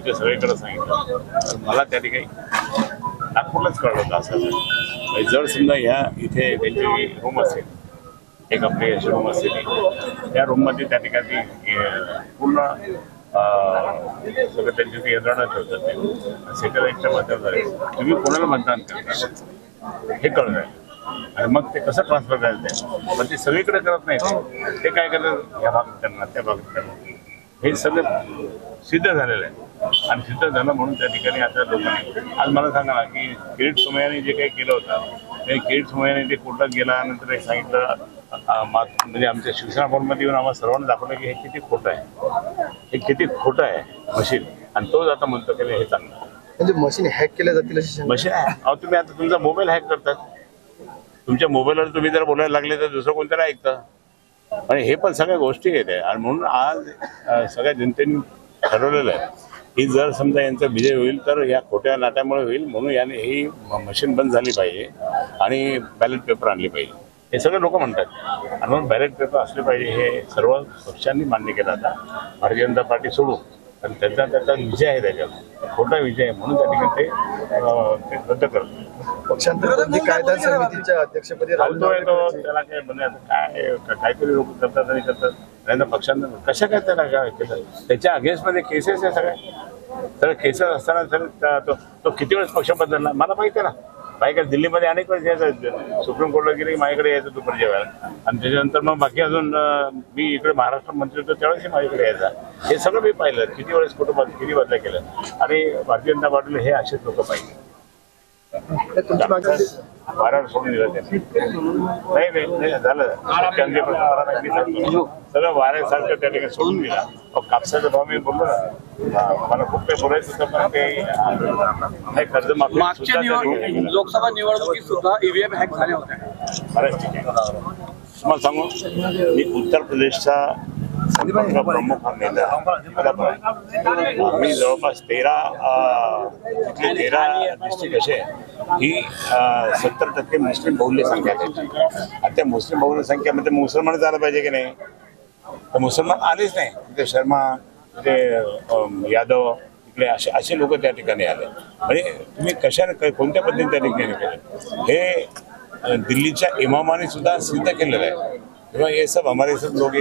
इथे सगळीकडे सांगितलं तर मला त्या ठिकाणी नागपूरलाच कळलं होतं असं जर समजा ह्या इथे त्यांची रूम असेल, एक आपली अशी रूम असेल, त्या रूममध्ये त्या ठिकाणी पूर्ण सगळं त्यांची यंत्रणा ठेवतात ते सॅटेलाईटच्या माध्यमाद्वारे तुम्ही कोणाला मतदान करता हे कळलं आहे आणि मग ते कसं ट्रान्सफर करायचं पण ते सगळीकडे करत नाही ते काय करतात या भागात करणार त्या भागात करणार हे सगळं सिद्ध झालेलं आहे आणि सिद्ध झालं म्हणून त्या ठिकाणी आता लोकांनी आज मला सांगा ना की किरीट सोमय्याने जे काही केलं होतं ते किरीट सोमय्याने ते कोर्टात गेल्यानंतर एक सांगितलं म्हणजे आमच्या शिक्षण भवनमध्ये येऊन आम्हाला सर्वांना दाखवलं की हे किती खोटं आहे, हे किती खोटं आहे मशीन आणि तोच आता म्हणतो की हे चांगलं म्हणजे मशीन हॅक केल्या जातील अशी मशीन आहे. अहो तुम्ही आता तुमचा मोबाईल हॅक करतात, तुमच्या मोबाईलवर तुम्ही जर बोलायला लागले तर दुसरं कोणतरी ऐकतं आणि हे पण सगळ्या गोष्टी येत आहे आणि म्हणून आज सगळ्या जनतेने ठरवलेलं आहे की जर समजा यांचा विजय होईल तर या खोट्या नाट्यामुळे होईल म्हणून याने ही मशीन बंद झाली पाहिजे आणि बॅलेट पेपर आणली पाहिजे हे सगळे लोक म्हणतात आणि म्हणून बॅलेट पेपर असले पाहिजे हे सर्व पक्षांनी मान्य केलं आता भारतीय जनता पार्टी सोडून कारण त्याचा विजय आहे त्याच्यावर खोटा विजय आहे म्हणून त्या ठिकाणी ते रद्द करतो. पक्षांतर कायदा समितीच्या अध्यक्षपदी त्याला काय म्हणजे काय काहीतरी लोक करतात आणि करतात त्यांना पक्षांतर कशा काय त्याला काय केलं त्याच्या अगेन्स्टमध्ये केसेस आहे सगळ्या तर केसेस असताना तो किती वेळेस पक्ष बदलला मला माहिती आहे ना माझ्याकडे दिल्लीमध्ये अनेक वेळेस यायचं सुप्रीम कोर्टला गेले की माझ्याकडे यायचं दुपार जेवायला आणि त्याच्यानंतर मग बाकी अजून मी इकडे महाराष्ट्र मंत्री होतो त्यावेळेस माझ्याकडे यायचा हे सगळं मी पाहिलं किती वेळेस कुठं किती बदल्या केलं आणि भारतीय जनता पार्टीला हे असेच लोक पाहिजे वाऱ्यावर सोडून दिलं त्यांनी नाही झालं सगळं वाऱ्यासारखं त्या ठिकाणी सोडून दिला कापसाचा भाव मी बोललो ना मला खूप काही बोलायचं होतं पण काही कर्जमाफी लोकसभा निवडणुकीत सुद्धा ईव्हीएम हॅक झाले होते. बरंच ठीक आहे तुम्हाला सांगू मी उत्तर प्रदेशचा संपर्क प्रमुख नेता मी जवळपास 13 डिस्ट्रिक्ट असे ही 70% मुस्लिम बहुल्य संख्या त्यांची आणि त्या मुस्लिम बहुल्य संख्येमध्ये मुसलमान झालं पाहिजे की नाही तर मुसलमान आलेच नाही तिथे शर्मा तिथे यादव इकडे असे लोक त्या ठिकाणी आले म्हणजे तुम्ही कशाने कोणत्या पद्धतीने त्या ठिकाणी केले हे दिल्लीच्या इमामाने सुद्धा सिद्ध केलेलं आहे तेव्हा ये सब हमारे सब लोग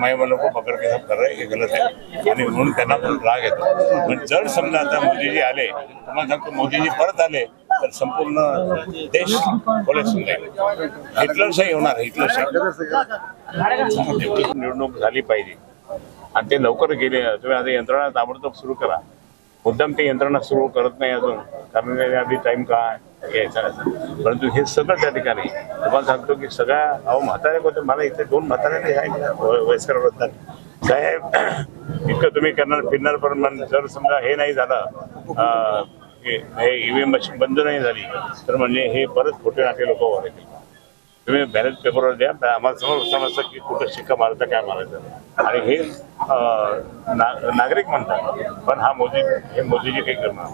MIM वालों को पकड़ के सब कर रहे हैं हे गलत आहे आणि म्हणून त्यांना पण राग येतो पण जर समजा आता मोदीजी आले तुम्हाला सांगतो मोदीजी परत आले तर संपूर्ण देश कोलॅप्स होऊन जाईल हिटलरशाही होणार हिटलरशाही निवडणूक झाली पाहिजे आणि ते लवकर गेले तुम्ही आता यंत्रणा ताबडतोब सुरू करा मुद्दाम ते यंत्रणा सुरू करत नाही अजून कारण आधी टाइम काय परंतु हे सगळं त्या ठिकाणी तुम्हाला सांगतो की सगळ्या म्हातारे होते मला इथे 2 म्हातारे वयस्कर वृद्ध साहेब इतकं तुम्ही करणार फिरणार पण जर समजा हे नाही झालं हे ईव्हीएम मशीन बंद नाही झाली तर म्हणजे हे परत खोटे नाटे लोक वाढले तुम्ही बॅलेट पेपरवर द्या आम्हाला समजतं की कुठं शिक्का मारायचं काय मारायचं आणि हे नागरिक म्हणतात पण मोदीजी काही करणार